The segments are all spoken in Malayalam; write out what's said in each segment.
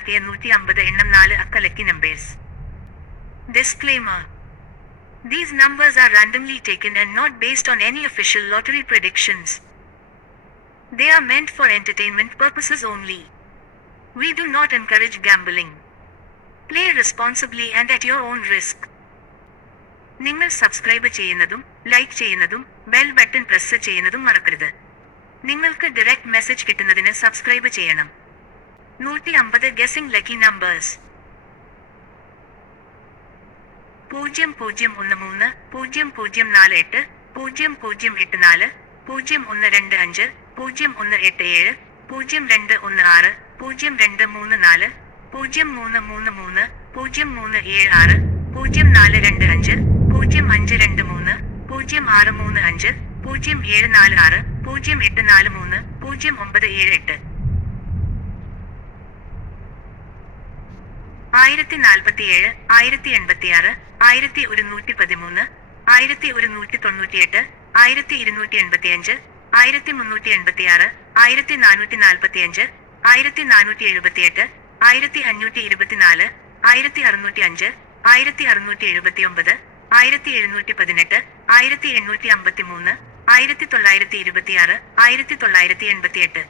കണക്കാക്കിയ നൂറ്റി അമ്പത് എണ്ണം നാല് അക്ക numbers Disclaimer These numbers are randomly taken and not based on any official lottery predictions. They are meant for entertainment purposes only. We do not encourage gambling. Play responsibly and at your own risk. നിങ്ങൾ സബ്സ്ക്രൈബ് ചെയ്യുന്നതും ലൈക്ക് ചെയ്യുന്നതും ബെൽ ബട്ടൺ പ്രസ് ചെയ്യുന്നതും മറക്കരുത് നിങ്ങൾക്ക് ഡയറക്റ്റ് മെസ്സേജ് കിട്ടുന്നതിന് സബ്സ്ക്രൈബ് ചെയ്യണം. നൂറ്റി അമ്പത് ഗസിംഗ് ലക്കി നമ്പേഴ്സ് പൂജ്യം പൂജ്യം ഒന്ന് മൂന്ന് പൂജ്യം പൂജ്യം നാല് എട്ട് പൂജ്യം പൂജ്യം എട്ട് നാല് പൂജ്യം ഒന്ന് രണ്ട് അഞ്ച് പൂജ്യം ഒന്ന് എട്ട് ഏഴ് പൂജ്യം രണ്ട് ഒന്ന് ആറ് പൂജ്യം രണ്ട് മൂന്ന് നാല് പൂജ്യം മൂന്ന് മൂന്ന് മൂന്ന് പൂജ്യം മൂന്ന് ഏഴ് ആറ് പൂജ്യം നാല് രണ്ട് അഞ്ച് പൂജ്യം അഞ്ച് രണ്ട് മൂന്ന് പൂജ്യം ആറ് മൂന്ന് അഞ്ച് പൂജ്യം ഏഴ് നാല് ആറ് പൂജ്യം എട്ട് നാല് മൂന്ന് പൂജ്യം ഒമ്പത് ഏഴ് എട്ട്. ആയിരത്തി നാൽപ്പത്തിയേഴ് ആയിരത്തി എൺപത്തിയാറ് ആയിരത്തി ഒരുന്നൂറ്റി പതിമൂന്ന് ആയിരത്തി ഒരുന്നൂറ്റി തൊണ്ണൂറ്റിയെട്ട് ആയിരത്തി ഇരുന്നൂറ്റി എൺപത്തിയഞ്ച് ആയിരത്തി മുന്നൂറ്റി എൺപത്തിയാറ് ആയിരത്തി നാനൂറ്റി നാൽപ്പത്തിയഞ്ച് ആയിരത്തി നാനൂറ്റി എഴുപത്തിയെട്ട് ആയിരത്തി അഞ്ഞൂറ്റി ഇരുപത്തിനാല് ആയിരത്തി അറുന്നൂറ്റി അഞ്ച് ആയിരത്തി അറുന്നൂറ്റി എഴുപത്തി ഒമ്പത് ആയിരത്തി എഴുന്നൂറ്റി പതിനെട്ട് ആയിരത്തി എണ്ണൂറ്റി അമ്പത്തി മൂന്ന് ആയിരത്തി തൊള്ളായിരത്തി ഇരുപത്തിയാറ് ആയിരത്തി തൊള്ളായിരത്തി എൺപത്തിയെട്ട്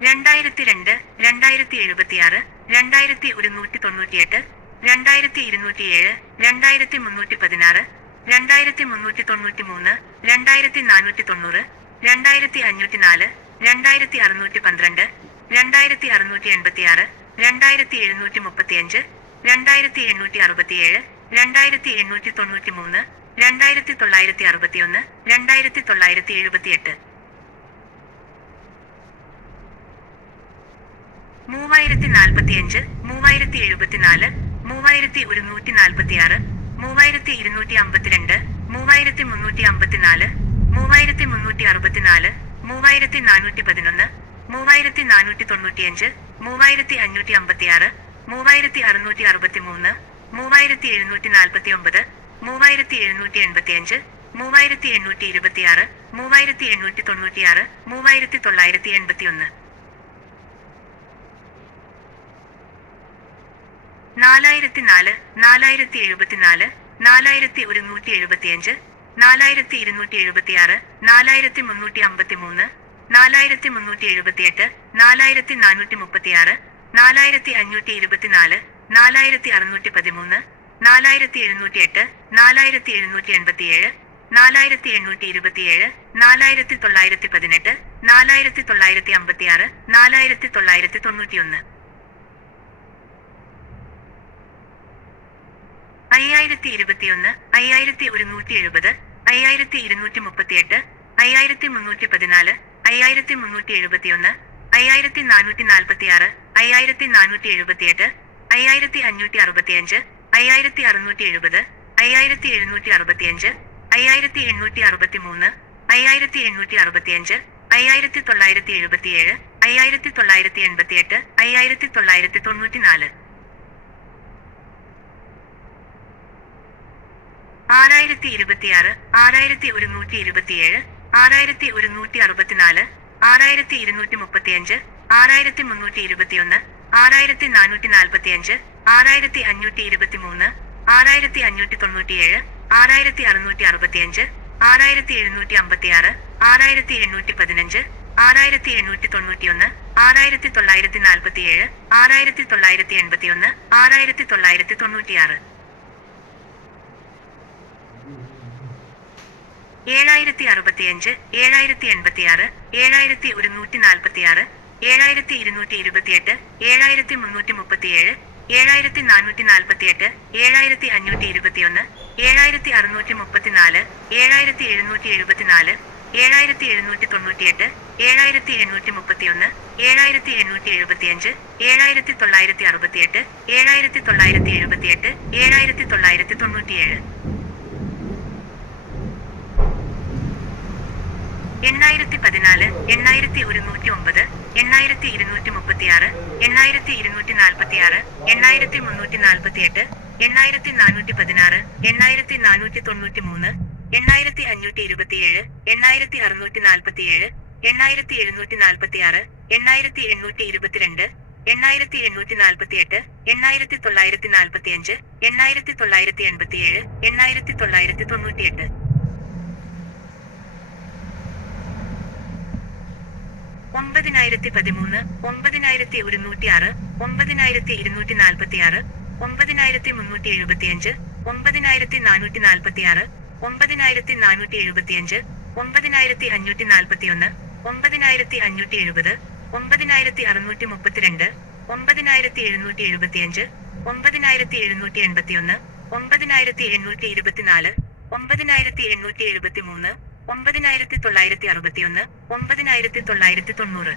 രണ്ടായിരത്തി രണ്ട് രണ്ടായിരത്തി എഴുപത്തിയാറ് രണ്ടായിരത്തി ഒരുന്നൂറ്റി തൊണ്ണൂറ്റിയെട്ട് രണ്ടായിരത്തി ഇരുന്നൂറ്റിയേഴ് രണ്ടായിരത്തി മുന്നൂറ്റി പതിനാറ് രണ്ടായിരത്തി മുന്നൂറ്റി തൊണ്ണൂറ്റി മൂന്ന് രണ്ടായിരത്തി നാനൂറ്റി തൊണ്ണൂറ് രണ്ടായിരത്തി അഞ്ഞൂറ്റി നാല് രണ്ടായിരത്തി അറുന്നൂറ്റി പന്ത്രണ്ട് രണ്ടായിരത്തി അറുന്നൂറ്റി എൺപത്തിയാറ് രണ്ടായിരത്തി എഴുന്നൂറ്റി മുപ്പത്തിയഞ്ച് രണ്ടായിരത്തി എണ്ണൂറ്റി അറുപത്തിയേഴ് രണ്ടായിരത്തി എണ്ണൂറ്റി തൊണ്ണൂറ്റി മൂന്ന് രണ്ടായിരത്തി തൊള്ളായിരത്തി അറുപത്തിയൊന്ന് രണ്ടായിരത്തി തൊള്ളായിരത്തി എഴുപത്തിയെട്ട് മൂവായിരത്തി നാൽപ്പത്തിയഞ്ച് മൂവായിരത്തി എഴുപത്തിനാല് മൂവായിരത്തി ഒരുന്നൂറ്റി നാൽപ്പത്തിയാറ് മൂവായിരത്തി ഇരുന്നൂറ്റി അമ്പത്തിരണ്ട് മൂവായിരത്തി മുന്നൂറ്റി അമ്പത്തിനാല് മൂവായിരത്തി മുന്നൂറ്റി അറുപത്തിനാല് മൂവായിരത്തി നാനൂറ്റി പതിനൊന്ന് മൂവായിരത്തി നാനൂറ്റി തൊണ്ണൂറ്റിയഞ്ച് മൂവായിരത്തി അഞ്ഞൂറ്റി അമ്പത്തിയാറ് മൂവായിരത്തി അറുന്നൂറ്റി അറുപത്തി മൂന്ന് മൂവായിരത്തി എഴുന്നൂറ്റി നാൽപ്പത്തി ഒമ്പത് മൂവായിരത്തി എഴുന്നൂറ്റി എൺപത്തിയഞ്ച് മൂവായിരത്തി എണ്ണൂറ്റി ഇരുപത്തിയാറ് മൂവായിരത്തി എണ്ണൂറ്റി തൊണ്ണൂറ്റിയാറ് മൂവായിരത്തി തൊള്ളായിരത്തി എൺപത്തിയൊന്ന് നാലായിരത്തി നാല് നാലായിരത്തി എഴുപത്തിനാല് നാലായിരത്തി ഒരുന്നൂറ്റി എഴുപത്തിയഞ്ച് നാലായിരത്തി ഇരുന്നൂറ്റി എഴുപത്തിയാറ് നാലായിരത്തി മുന്നൂറ്റി അമ്പത്തി മൂന്ന് നാലായിരത്തി മുന്നൂറ്റി എഴുപത്തിയെട്ട് നാലായിരത്തി നാനൂറ്റി മുപ്പത്തിയാറ് നാലായിരത്തി അഞ്ഞൂറ്റി ഇരുപത്തിനാല് നാലായിരത്തി അറുന്നൂറ്റി പതിമൂന്ന് നാലായിരത്തി എഴുന്നൂറ്റി എട്ട് നാലായിരത്തി എഴുന്നൂറ്റി എൺപത്തിയേഴ് നാലായിരത്തി എണ്ണൂറ്റി ഇരുപത്തിയേഴ് നാലായിരത്തി തൊള്ളായിരത്തി പതിനെട്ട് നാലായിരത്തി തൊള്ളായിരത്തി അമ്പത്തിയാറ് നാലായിരത്തി തൊള്ളായിരത്തി തൊണ്ണൂറ്റിയൊന്ന് അയ്യായിരത്തി ഇരുപത്തിയൊന്ന് അയ്യായിരത്തി ഒരുന്നൂറ്റി എഴുപത് അയ്യായിരത്തി ഇരുന്നൂറ്റി മുപ്പത്തിയെട്ട് അയ്യായിരത്തി മുന്നൂറ്റി പതിനാല് അയ്യായിരത്തി മുന്നൂറ്റി എഴുപത്തിയൊന്ന് അയ്യായിരത്തി നാനൂറ്റി നാൽപ്പത്തിയാറ് അയ്യായിരത്തി നാനൂറ്റി എഴുപത്തിയെട്ട് അയ്യായിരത്തി അഞ്ഞൂറ്റി അറുപത്തിയഞ്ച് അയ്യായിരത്തി അറുന്നൂറ്റി എഴുപത് അയ്യായിരത്തി എഴുന്നൂറ്റി അറുപത്തിയഞ്ച് അയ്യായിരത്തി എണ്ണൂറ്റി അറുപത്തി മൂന്ന് അയ്യായിരത്തി എണ്ണൂറ്റി അറുപത്തിയഞ്ച് അയ്യായിരത്തി തൊള്ളായിരത്തി എഴുപത്തിയേഴ് അയ്യായിരത്തി തൊള്ളായിരത്തി എൺപത്തിയെട്ട് അയ്യായിരത്തി തൊള്ളായിരത്തി തൊണ്ണൂറ്റിനാല് ആറായിരത്തി ഇരുപത്തിയാറ് ആറായിരത്തി ഒരുന്നൂറ്റി ഇരുപത്തിയേഴ് ആറായിരത്തി ഒരുന്നൂറ്റി അറുപത്തിനാല് ആറായിരത്തി ഇരുന്നൂറ്റി മുപ്പത്തിയഞ്ച് ആറായിരത്തി മുന്നൂറ്റി ഇരുപത്തിയൊന്ന് ആറായിരത്തി നാനൂറ്റി നാൽപ്പത്തിയഞ്ച് ആറായിരത്തി അഞ്ഞൂറ്റി ഇരുപത്തിമൂന്ന് ആറായിരത്തി അഞ്ഞൂറ്റി തൊണ്ണൂറ്റിയേഴ് ആറായിരത്തി അറുന്നൂറ്റി അറുപത്തിയഞ്ച് ആറായിരത്തി എഴുന്നൂറ്റി അമ്പത്തിയാറ് ആറായിരത്തി എണ്ണൂറ്റി പതിനഞ്ച് ആറായിരത്തി എണ്ണൂറ്റി തൊണ്ണൂറ്റിയൊന്ന് ആറായിരത്തി തൊള്ളായിരത്തി നാൽപ്പത്തിയേഴ് ആറായിരത്തി തൊള്ളായിരത്തി എൺപത്തിയൊന്ന് ആറായിരത്തി തൊള്ളായിരത്തി തൊണ്ണൂറ്റിയാറ് ഏഴായിരത്തി അറുപത്തിയഞ്ച് ഏഴായിരത്തി എൺപത്തിയാറ് ഏഴായിരത്തി ഒരുന്നൂറ്റി നാൽപ്പത്തിയാറ് ഏഴായിരത്തി ഇരുന്നൂറ്റി ഇരുപത്തിയെട്ട് ഏഴായിരത്തി മുന്നൂറ്റി മുപ്പത്തിയേഴ് ഏഴായിരത്തി നാനൂറ്റി നാൽപ്പത്തിയെട്ട് ഏഴായിരത്തി അഞ്ഞൂറ്റി ഇരുപത്തിയൊന്ന് ഏഴായിരത്തി അറുന്നൂറ്റി മുപ്പത്തിനാല് ഏഴായിരത്തി എഴുന്നൂറ്റി എഴുപത്തിനാല് ഏഴായിരത്തി എഴുന്നൂറ്റി തൊണ്ണൂറ്റിയെട്ട് ഏഴായിരത്തി എണ്ണൂറ്റി മുപ്പത്തിയൊന്ന് ഏഴായിരത്തി എണ്ണൂറ്റി എഴുപത്തിയഞ്ച് ഏഴായിരത്തി തൊള്ളായിരത്തി അറുപത്തിയെട്ട് ഏഴായിരത്തി തൊള്ളായിരത്തി എഴുപത്തിയെട്ട് ഏഴായിരത്തി തൊള്ളായിരത്തി തൊണ്ണൂറ്റിയേഴ് എണ്ണായിരത്തി പതിനാല് എണ്ണായിരത്തി ഒരുന്നൂറ്റി ഒമ്പത് എണ്ണായിരത്തി ഇരുന്നൂറ്റി മുപ്പത്തിയാറ് എണ്ണായിരത്തി ഇരുന്നൂറ്റി നാൽപ്പത്തിയാറ് എണ്ണായിരത്തി മുന്നൂറ്റി നാൽപ്പത്തിയെട്ട് എണ്ണായിരത്തി നാനൂറ്റി പതിനാറ് എണ്ണായിരത്തി നാനൂറ്റി തൊണ്ണൂറ്റി മൂന്ന് എണ്ണായിരത്തി അഞ്ഞൂറ്റി ഇരുപത്തിയേഴ് എണ്ണായിരത്തി അറുന്നൂറ്റി നാൽപ്പത്തിയേഴ് എണ്ണായിരത്തി എഴുന്നൂറ്റി നാൽപ്പത്തിയാറ് എണ്ണായിരത്തി എണ്ണൂറ്റി ഇരുപത്തിരണ്ട് എണ്ണായിരത്തി എണ്ണൂറ്റി നാൽപ്പത്തിയെട്ട് എണ്ണായിരത്തി തൊള്ളായിരത്തി നാൽപ്പത്തിയഞ്ച് എണ്ണായിരത്തി തൊള്ളായിരത്തി എൺപത്തിയേഴ് എണ്ണായിരത്തി തൊള്ളായിരത്തി തൊണ്ണൂറ്റിയെട്ട് ഒമ്പതിനായിരത്തി പതിമൂന്ന് ഒമ്പതിനായിരത്തി ഒരുന്നൂറ്റി ആറ് ഒമ്പതിനായിരത്തി ഇരുന്നൂറ്റി നാൽപ്പത്തി ആറ് ഒമ്പതിനായിരത്തി മുന്നൂറ്റി എഴുപത്തിയഞ്ച് ഒമ്പതിനായിരത്തി നാനൂറ്റി നാൽപ്പത്തി ആറ് ഒമ്പതിനായിരത്തി നാനൂറ്റി എഴുപത്തിയഞ്ച് ഒമ്പതിനായിരത്തി അഞ്ഞൂറ്റി നാൽപ്പത്തിയൊന്ന് ഒമ്പതിനായിരത്തി അഞ്ഞൂറ്റി എഴുപത് ഒമ്പതിനായിരത്തി അറുന്നൂറ്റി മുപ്പത്തിരണ്ട് ഒമ്പതിനായിരത്തി എഴുന്നൂറ്റി എഴുപത്തിയഞ്ച് ഒമ്പതിനായിരത്തി എഴുന്നൂറ്റി എൺപത്തിയൊന്ന് ഒമ്പതിനായിരത്തി എണ്ണൂറ്റി ഇരുപത്തിനാല് ഒമ്പതിനായിരത്തി എണ്ണൂറ്റി എഴുപത്തി മൂന്ന് ഒമ്പതിനായിരത്തി തൊള്ളായിരത്തി അറുപത്തിയൊന്ന് ഒമ്പതിനായിരത്തി തൊള്ളായിരത്തി തൊണ്ണൂറ്